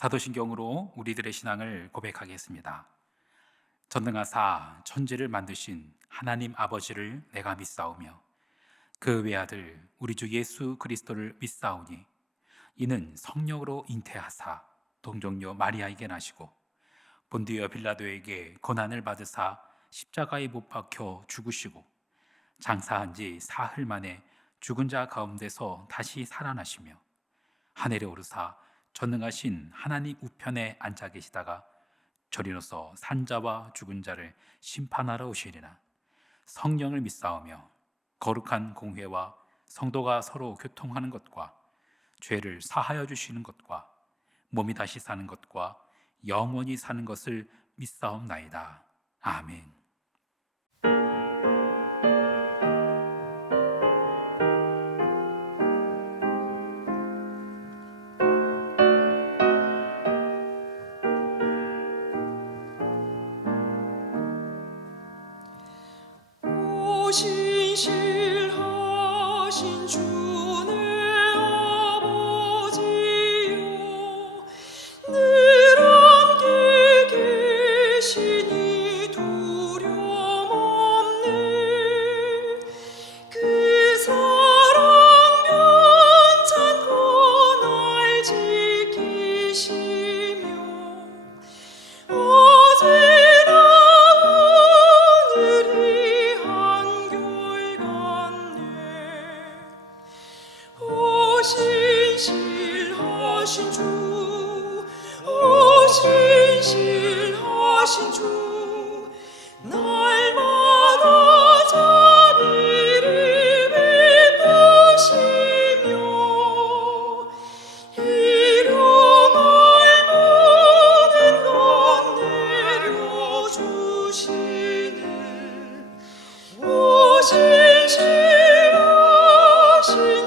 사도신경으로 우리들의 신앙을 고백하겠습니다. 전능하사 천지를 만드신 하나님 아버지를 내가 믿사오며 그 외아들 우리 주 예수 그리스도를 믿사오니 이는 성령으로 잉태하사 동정녀 마리아에게 나시고 본디오 빌라도에게 고난을 받으사 십자가에 못 박혀 죽으시고 장사한 지 사흘 만에 죽은 자 가운데서 다시 살아나시며 하늘에 오르사 전능하신 하나님 우편에 앉아 계시다가 저리로서 산자와 죽은 자를 심판하러 오시리라. 성령을 믿사오며 거룩한 공회와 성도가 서로 교통하는 것과 죄를 사하여 주시는 것과 몸이 다시 사는 것과 영원히 사는 것을 믿사옵나이다. 아멘. 신실하신 주 내 아버지여, 늘 함께 계시니 두려움 없네. 그 사랑 변찮고 날 지키시며 어제나 오늘이 한결같네. 오 신실하신 주, 오 신실하신 주, 날마다 자비를 베푸시며 일용할 모든 것 내려주시네. 오 신실하신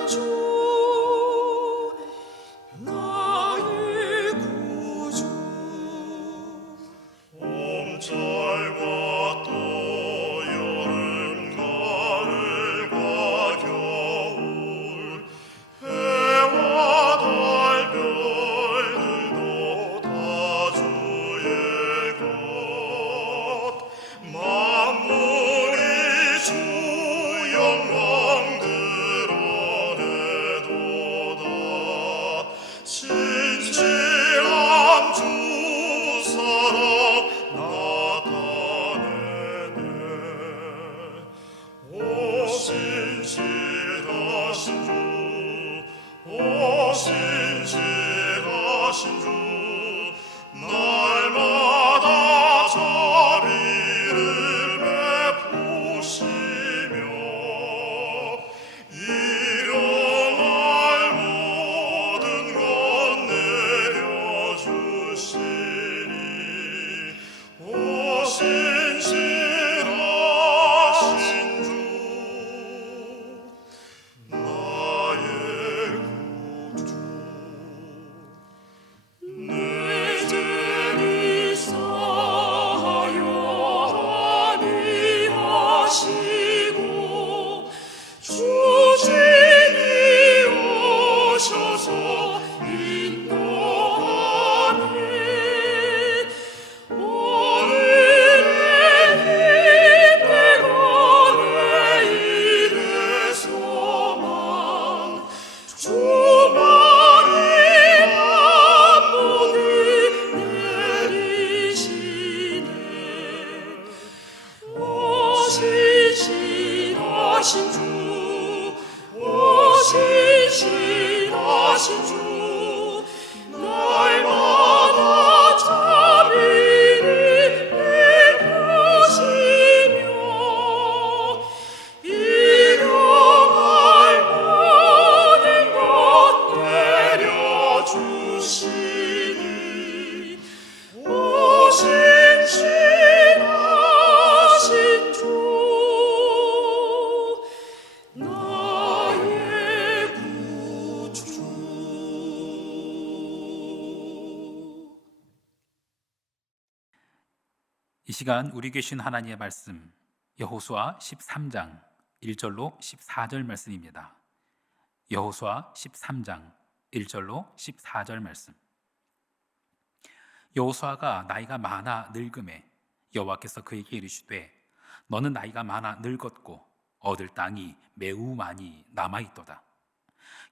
주, 나의 구주. 봄철과 또 여름, 가을과 겨울, 해와 달, 별들도 다 주의 것. 만물이 주 영광 드러내도다. 신실한 주 사랑 나타내네. 오 신실하신 주, 오 신실하신 주, 날마다 자비를 베푸시며 일용할 모든 것 내려주시니. 오 신실하신 주, 나의 구주. 내 죄를 사하여 아니하시고 주님이 오셔서 인도하네. 오늘의 힘내가 내일의 소망, 주말이 한복을 내리시네. 오 신실하신 주, 오 신실하신 주, 날마다 자비를 베푸시며 일용할 모든 것 내려주시니. 오 신실하신 주, 나의 구주. 이 시간 우리 계신 하나님의 말씀 여호수아 13장 1절로 14절 말씀입니다. 여호수아 13장 1절로 14절 말씀. 여호수아가 나이가 많아 늙음에 여호와께서 그에게 이르시되 너는 나이가 많아 늙었고 얻을 땅이 매우 많이 남아 있도다.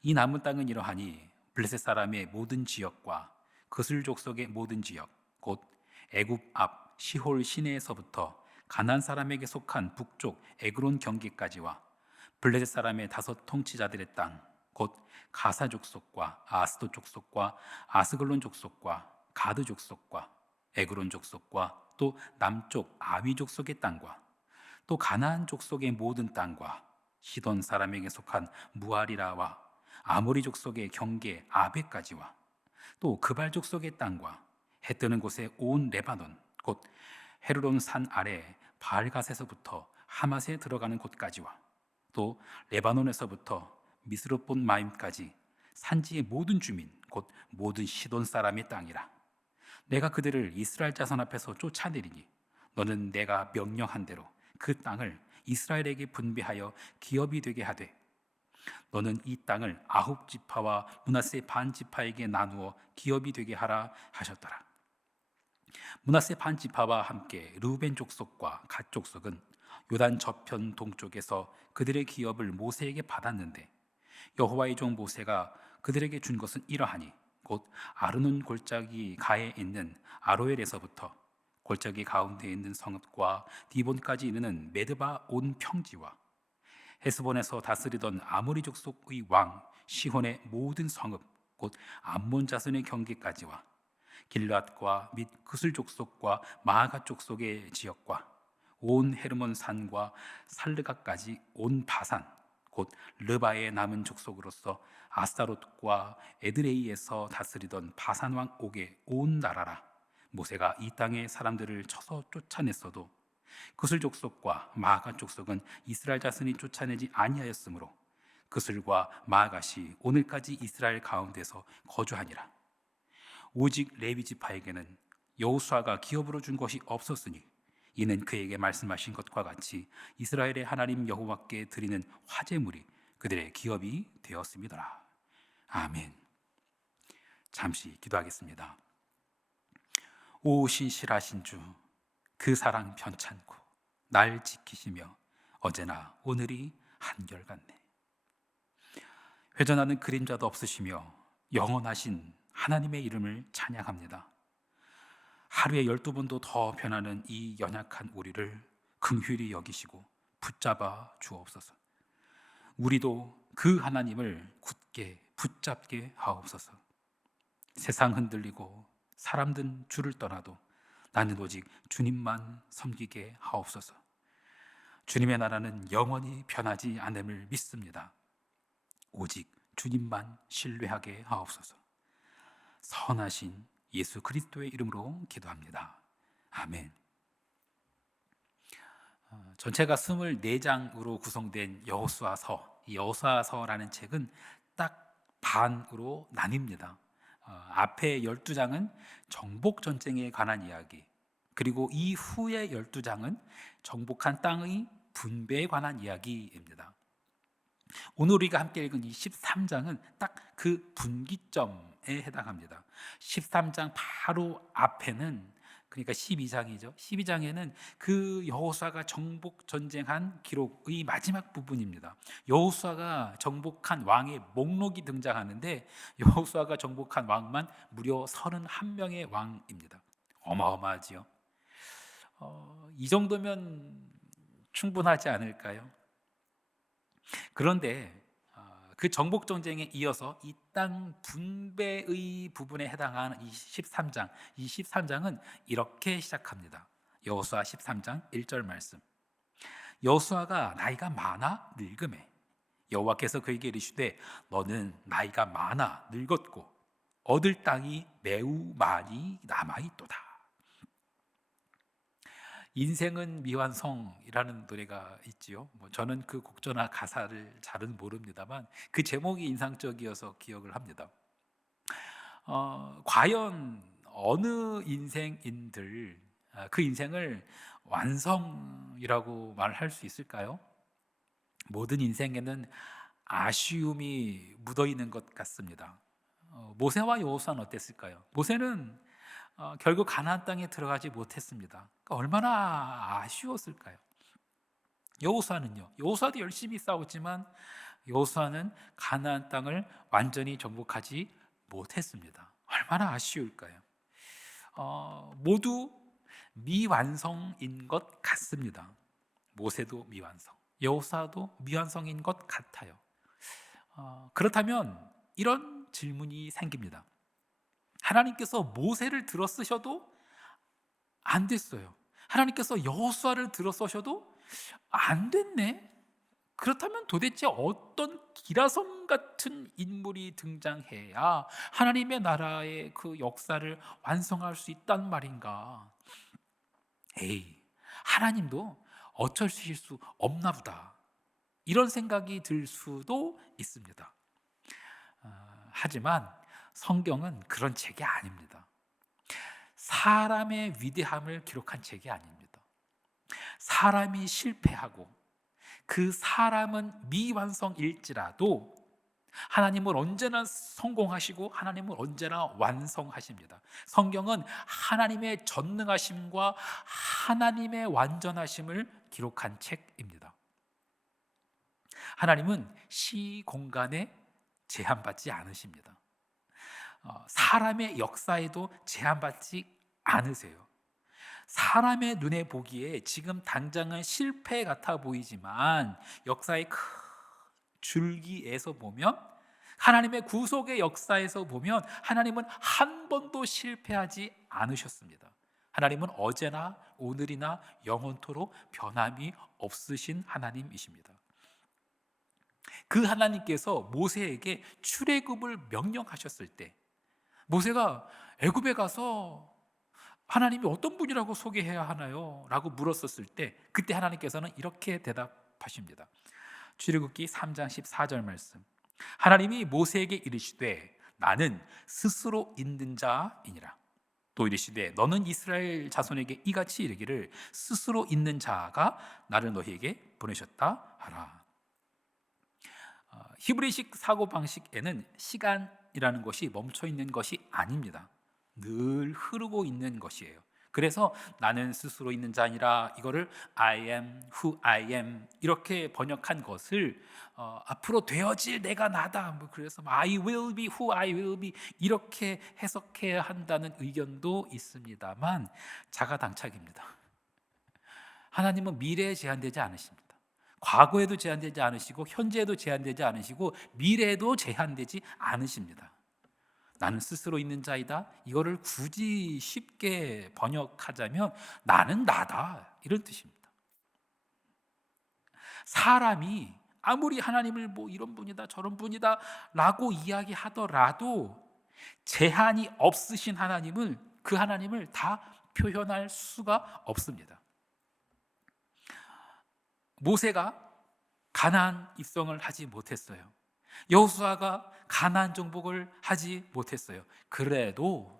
이 남은 땅은 이러하니 블레셋 사람의 모든 지역과 그슬 족속의 모든 지역 곧 애굽 앞 시홀 시내에서부터 가나안 사람에게 속한 북쪽 에그론 경기까지와 블레셋 사람의 5 통치자들의 땅 곧 가사 족속과 아스도 족속과 아스글론 족속과 가드 족속과 에그론 족속과 또 남쪽 아위 족속의 땅과 또 가나안 족속의 모든 땅과 시돈 사람에게 속한 무아리라와 아모리 족속의 경계 아베까지와 또 그발 족속의 땅과 해 뜨는 곳에 온 레바논 곧 헤르론 산 아래 바알갓에서부터 하맛에 들어가는 곳까지와 또 레바논에서부터 미스롯본 마임까지 산지의 모든 주민 곧 모든 시돈 사람의 땅이라. 내가 그들을 이스라엘 자손 앞에서 쫓아내리니 너는 내가 명령한 대로 그 땅을 이스라엘에게 분배하여 기업이 되게 하되 너는 이 땅을 9지파와 므낫세 반 지파에게 나누어 기업이 되게 하라 하셨더라. 므낫세 반 지파와 함께 르우벤 족속과 갓 족속은 요단 저편 동쪽에서 그들의 기업을 모세에게 받았는데 여호와의 종 모세가 그들에게 준 것은 이러하니 곧 아르논 골짜기 가에 있는 아로엘에서부터 골짜기 가운데 있는 성읍과 디본까지 이르는 메드바 온 평지와 헤스본에서 다스리던 아모리 족속의 왕 시혼의 모든 성읍 곧 암몬 자손의 경계까지와 길앗과 및 그슬 족속과 마아가 족속의 지역과 온 헤르몬 산과 살르가까지 온 바산 곧 르바의 남은 족속으로서 아스타롯과 에드레이에서 다스리던 바산 왕 옥의 온 나라라. 모세가 이 땅의 사람들을 쳐서 쫓아냈어도 그슬 족속과 마아가 족속은 이스라엘 자손이 쫓아내지 아니하였으므로 그슬과 마아갓이 오늘까지 이스라엘 가운데서 거주하니라. 오직 레위 지파에게는 여호수아가 기업으로 준 것이 없었으니 이는 그에게 말씀하신 것과 같이 이스라엘의 하나님 여호와께 드리는 화제물이 그들의 기업이 되었음이더라. 아멘. 잠시 기도하겠습니다. 오 신실하신 주, 그 사랑 편찮고 날 지키시며 어제나 오늘이 한결같네. 회전하는 그림자도 없으시며 영원하신 하나님의 이름을 찬양합니다. 하루에 12번도 더 변하는 이 연약한 우리를 긍휼히 여기시고 붙잡아 주옵소서. 우리도 그 하나님을 굳게 붙잡게 하옵소서. 세상 흔들리고 사람들 주를 떠나도 나는 오직 주님만 섬기게 하옵소서. 주님의 나라는 영원히 변하지 않음을 믿습니다. 오직 주님만 신뢰하게 하옵소서. 선하신 예수 그리스도의 이름으로 기도합니다. 아멘. 전체가 24장으로 구성된 여호수아서, 이 여호수아서라는 책은 딱 반으로 나뉩니다. 앞에 12장은 정복 전쟁에 관한 이야기, 그리고 이후의 12장은 정복한 땅의 분배에 관한 이야기입니다. 오늘 우리가 함께 읽은 이 13장은 딱 그 분기점에 해당합니다. 13장 바로 앞에는, 그러니까 12장이죠. 12장에는 그 여호수아가 정복 전쟁한 기록의 마지막 부분입니다. 여호수아가 정복한 왕의 목록이 등장하는데 여호수아가 정복한 왕만 무려 31명의 왕입니다. 어마어마하지요. 이 정도면 충분하지 않을까요? 그런데 그 정복 전쟁에 이어서 이 땅 분배의 부분에 해당하는 이 13장, 이 13장은 이렇게 시작합니다. 여호수아 13장 1절 말씀. 여호수아가 나이가 많아 늙음에 여호와께서 그에게 이르시되 너는 나이가 많아 늙었고 얻을 땅이 매우 많이 남아 있도다. 인생은 미완성이라는 노래가 있지요. 저는 그 곡조나 가사를 잘은 모릅니다만 그 제목이 인상적이어서 기억을 합니다. 과연 어느 인생인들 그 인생을 완성이라고 말할 수 있을까요? 모든 인생에는 아쉬움이 묻어 있는 것 같습니다. 모세와 여호수아는 어땠을까요? 모세는 결국 가나안 땅에 들어가지 못했습니다. 그러니까 얼마나 아쉬웠을까요? 여호수아는요. 여호수아도 열심히 싸웠지만 여호수아는 가나안 땅을 완전히 정복하지 못했습니다. 얼마나 아쉬울까요? 모두 미완성인 것 같습니다. 모세도 미완성, 여호수아도 미완성인 것 같아요. 그렇다면 이런 질문이 생깁니다. 하나님께서 모세를 들어 쓰셔도 안 됐어요. 하나님께서 여호수아를 들어 쓰셔도 안 됐네. 그렇다면 도대체 어떤 기라성 같은 인물이 등장해야 하나님의 나라의 그 역사를 완성할 수 있단 말인가? 하나님도 어쩌실 수 없나 보다. 이런 생각이 들 수도 있습니다. 하지만 성경은 그런 책이 아닙니다. 사람의 위대함을 기록한 책이 아닙니다. 사람이 실패하고 그 사람은 미완성일지라도 하나님은 언제나 성공하시고 하나님은 언제나 완성하십니다. 성경은 하나님의 전능하심과 하나님의 완전하심을 기록한 책입니다. 하나님은 시공간에 제한받지 않으십니다. 사람의 역사에도 제한받지 않으세요. 사람의 눈에 보기에 지금 당장은 실패 같아 보이지만 역사의 큰 줄기에서 보면, 하나님의 구속의 역사에서 보면 하나님은 한 번도 실패하지 않으셨습니다. 하나님은 어제나 오늘이나 영원토록 변함이 없으신 하나님이십니다. 그 하나님께서 모세에게 출애굽을 명령하셨을 때 모세가 애굽에 가서 하나님이 어떤 분이라고 소개해야 하나요? 라고 물었었을 때 그때 하나님께서는 이렇게 대답하십니다. 출애굽기 3장 14절 말씀. 하나님이 모세에게 이르시되 나는 스스로 있는 자이니라. 또 이르시되 너는 이스라엘 자손에게 이같이 이르기를 스스로 있는 자가 나를 너희에게 보내셨다 하라. 히브리식 사고방식에는 시간이라는 것이 멈춰 있는 것이 아닙니다. 늘 흐르고 있는 것이에요. 그래서 나는 스스로 있는 자니라, 이거를 I am who I am 이렇게 번역한 것을 앞으로 되어질 내가 나다, 그래서 I will be who I will be 이렇게 해석해야 한다는 의견도 있습니다만 자가당착입니다. 하나님은 미래에 제한되지 않으십니다. 과거에도 제한되지 않으시고 현재에도 제한되지 않으시고 미래에도 제한되지 않으십니다. 나는 스스로 있는 자이다, 이거를 굳이 쉽게 번역하자면 나는 나다, 이런 뜻입니다. 사람이 아무리 하나님을 이런 분이다 저런 분이다 라고 이야기하더라도 제한이 없으신 하나님을, 그 하나님을 다 표현할 수가 없습니다. 모세가 가나안 입성을 하지 못했어요. 여호수아가 가나안 정복을 하지 못했어요. 그래도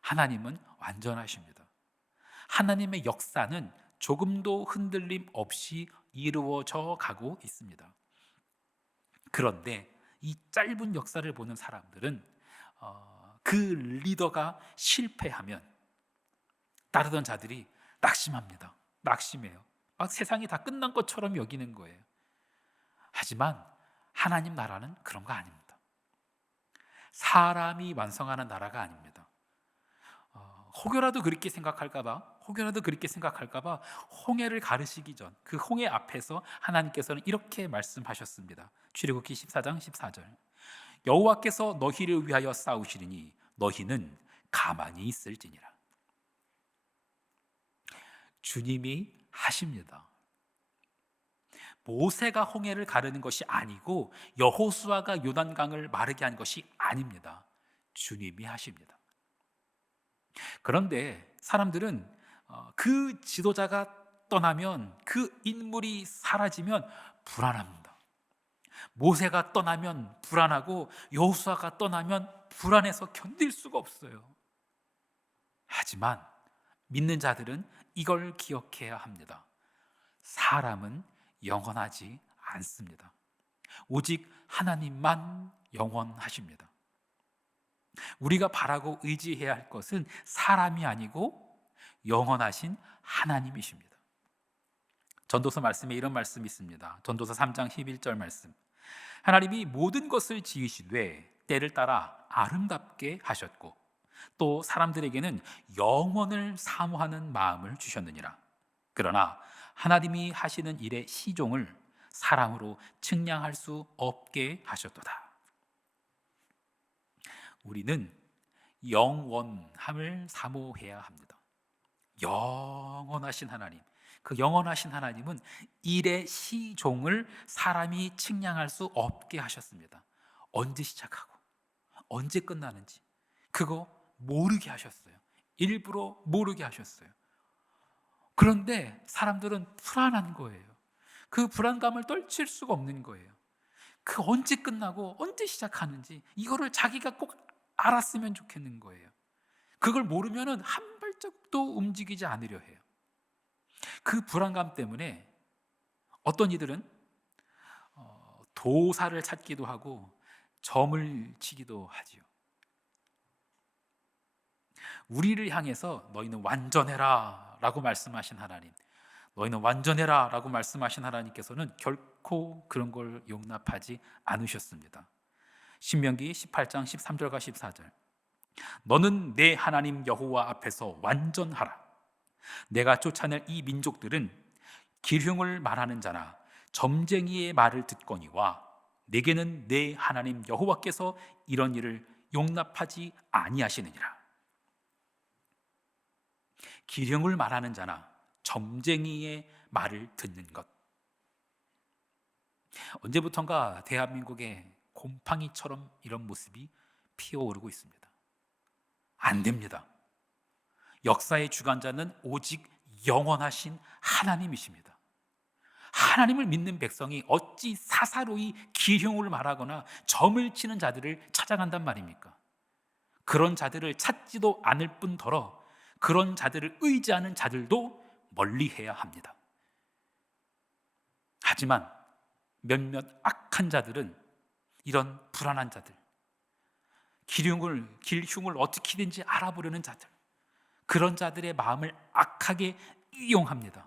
하나님은 완전하십니다. 하나님의 역사는 조금도 흔들림 없이 이루어져 가고 있습니다. 그런데 이 짧은 역사를 보는 사람들은 그 리더가 실패하면 따르던 자들이 낙심합니다. 낙심해요. 막 세상이 다 끝난 것처럼 여기는 거예요. 하지만 하나님 나라는 그런 거 아닙니다. 사람이 완성하는 나라가 아닙니다. 혹여라도 그렇게 생각할까봐 홍해를 가르시기 전 그 홍해 앞에서 하나님께서는 이렇게 말씀하셨습니다. 출애굽기 14장 14절. 여호와께서 너희를 위하여 싸우시리니 너희는 가만히 있을지니라. 주님이 하십니다. 모세가 홍해를 가르는 것이 아니고 여호수아가 요단강을 마르게 한 것이 아닙니다. 주님이 하십니다. 그런데 사람들은 그 지도자가 떠나면, 그 인물이 사라지면 불안합니다. 모세가 떠나면 불안하고 여호수아가 떠나면 불안해서 견딜 수가 없어요. 하지만 믿는 자들은 이걸 기억해야 합니다. 사람은 영원하지 않습니다. 오직 하나님만 영원하십니다. 우리가 바라고 의지해야 할 것은 사람이 아니고 영원하신 하나님이십니다. 전도서 말씀에 이런 말씀이 있습니다. 전도서 3장 11절 말씀. 하나님이 모든 것을 지으시되 때를 따라 아름답게 하셨고 또 사람들에게는 영원을 사모하는 마음을 주셨느니라. 그러나 하나님이 하시는 일의 시종을 사람으로 측량할 수 없게 하셨도다. 우리는 영원함을 사모해야 합니다. 영원하신 하나님, 그 영원하신 하나님은 일의 시종을 사람이 측량할 수 없게 하셨습니다. 언제 시작하고 언제 끝나는지 그거 모르게 하셨어요. 일부러 모르게 하셨어요. 그런데 사람들은 불안한 거예요. 그 불안감을 떨칠 수가 없는 거예요. 그 언제 끝나고 언제 시작하는지 이거를 자기가 꼭 알았으면 좋겠는 거예요. 그걸 모르면은 한 발짝도 움직이지 않으려 해요. 그 불안감 때문에 어떤 이들은 도사를 찾기도 하고 점을 치기도 하지요. 우리를 향해서 너희는 완전해라 라고 말씀하신 하나님, 너희는 완전해라 라고 말씀하신 하나님께서는 결코 그런 걸 용납하지 않으셨습니다. 신명기 18장 13절과 14절. 너는 내 하나님 여호와 앞에서 완전하라. 내가 쫓아낼 이 민족들은 기흉을 말하는 자나 점쟁이의 말을 듣거니와 내게는 내 하나님 여호와께서 이런 일을 용납하지 아니하시느니라. 기흉을 말하는 자나 점쟁이의 말을 듣는 것. 언제부턴가 대한민국에 곰팡이처럼 이런 모습이 피어오르고 있습니다. 안 됩니다. 역사의 주관자는 오직 영원하신 하나님이십니다. 하나님을 믿는 백성이 어찌 사사로이 기흉을 말하거나 점을 치는 자들을 찾아간단 말입니까? 그런 자들을 찾지도 않을 뿐더러 그런 자들을 의지하는 자들도 멀리해야 합니다. 하지만 몇몇 악한 자들은 이런 불안한 자들, 길흉을 어떻게든지 알아보려는 자들, 그런 자들의 마음을 악하게 이용합니다.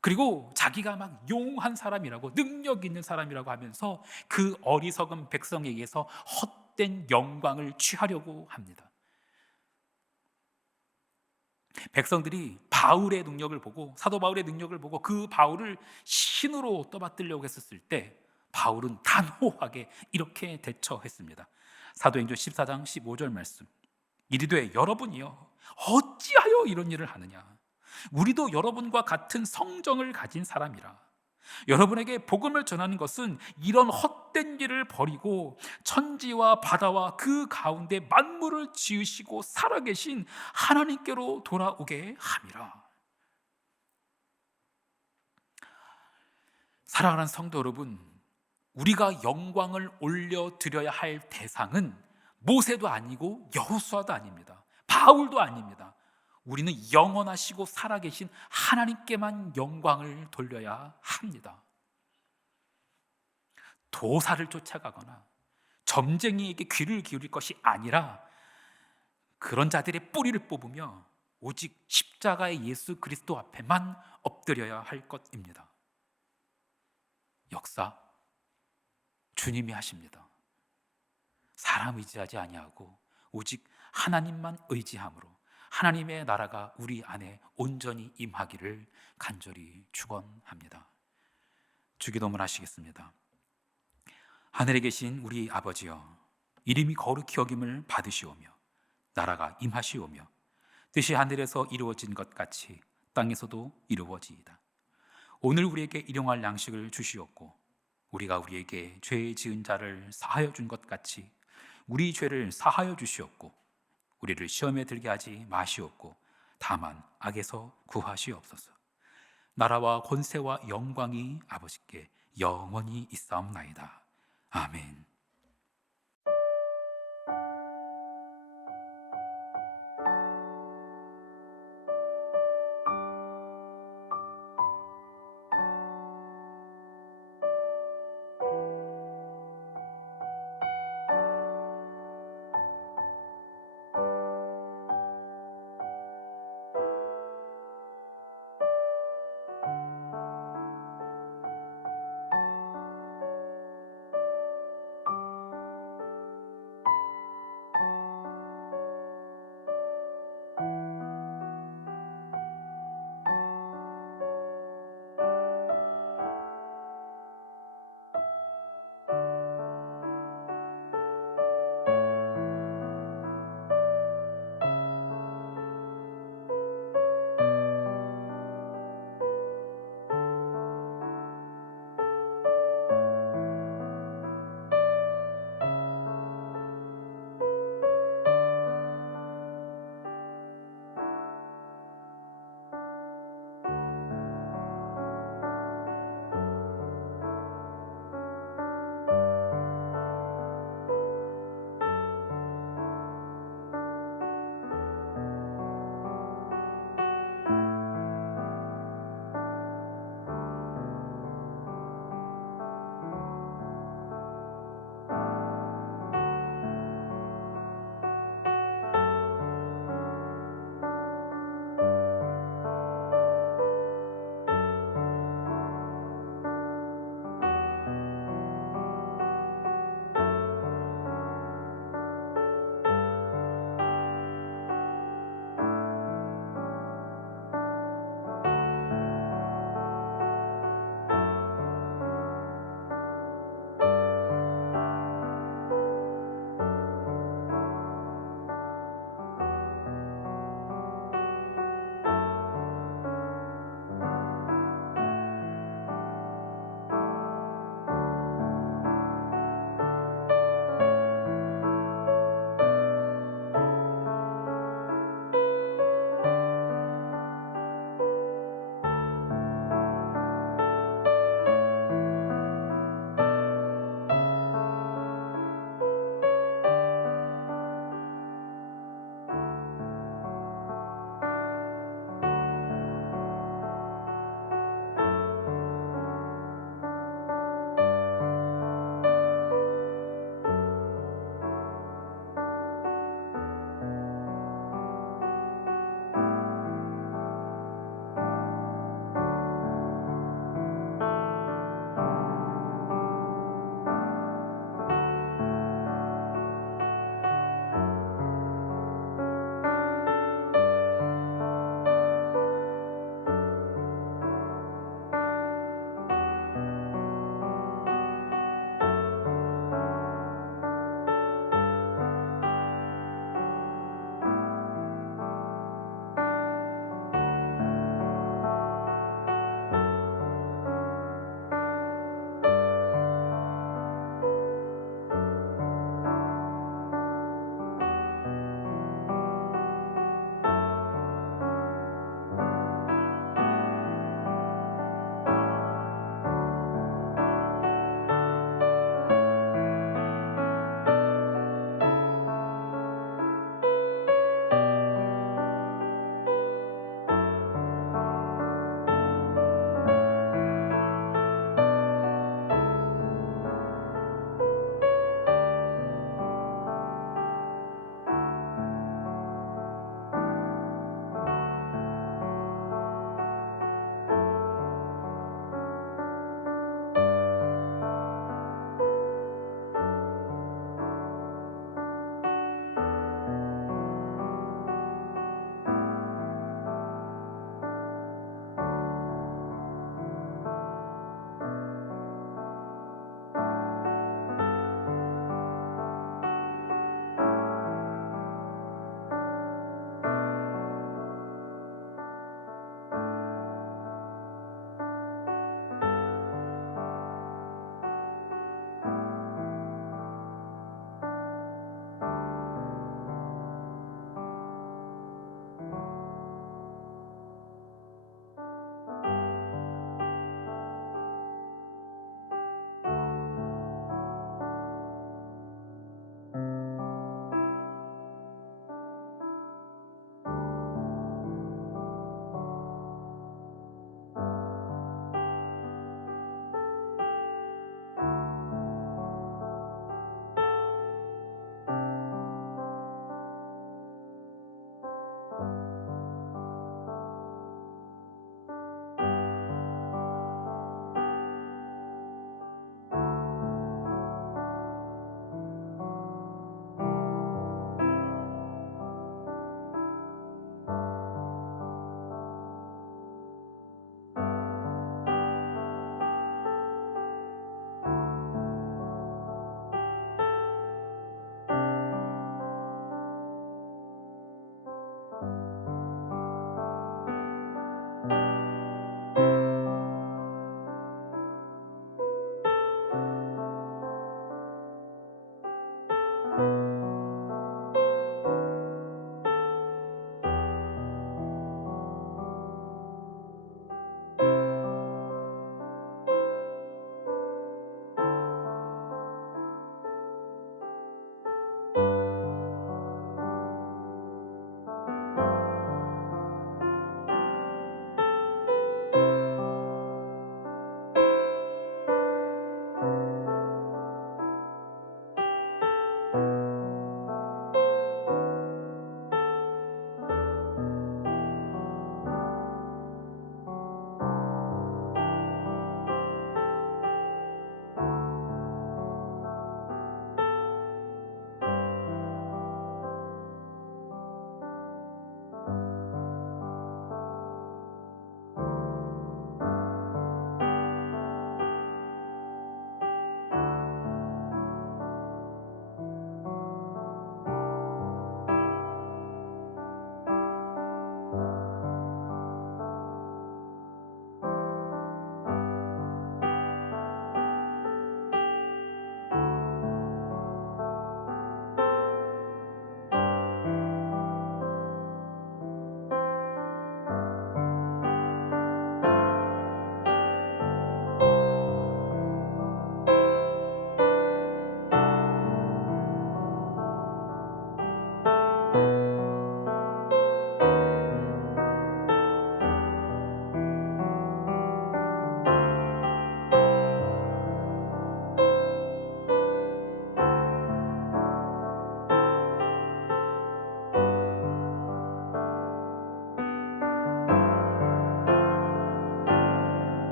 그리고 자기가 막 용한 사람이라고, 능력 있는 사람이라고 하면서 그 어리석은 백성에게서 헛된 영광을 취하려고 합니다. 백성들이 바울의 능력을 보고, 사도 바울의 능력을 보고 그 바울을 신으로 떠받들려고 했었을 때 바울은 단호하게 이렇게 대처했습니다. 사도행전 14장 15절 말씀. 이르되 여러분이요 어찌하여 이런 일을 하느냐? 우리도 여러분과 같은 성정을 가진 사람이라. 여러분에게 복음을 전하는 것은 이런 헛된 일을 버리고 천지와 바다와 그 가운데 만물을 지으시고 살아계신 하나님께로 돌아오게 함이라. 사랑하는 성도 여러분, 우리가 영광을 올려드려야 할 대상은 모세도 아니고 여호수아도 아닙니다. 바울도 아닙니다. 우리는 영원하시고 살아계신 하나님께만 영광을 돌려야 합니다. 도사를 쫓아가거나 점쟁이에게 귀를 기울일 것이 아니라 그런 자들의 뿌리를 뽑으며 오직 십자가의 예수 그리스도 앞에만 엎드려야 할 것입니다. 역사 주님이 하십니다. 사람 의지하지 아니하고 오직 하나님만 의지함으로 하나님의 나라가 우리 안에 온전히 임하기를 간절히 축원합니다. 주기도문 하시겠습니다. 하늘에 계신 우리 아버지여, 이름이 거룩히 여김을 받으시오며 나라가 임하시오며 뜻이 하늘에서 이루어진 것 같이 땅에서도 이루어지이다. 오늘 우리에게 일용할 양식을 주시옵고 우리가 우리에게 죄 지은 자를 사하여 준 것 같이 우리 죄를 사하여 주시옵고 우리를 시험에 들게 하지 마시옵고 다만 악에서 구하시옵소서. 나라와 권세와 영광이 아버지께 영원히 있사옵나이다.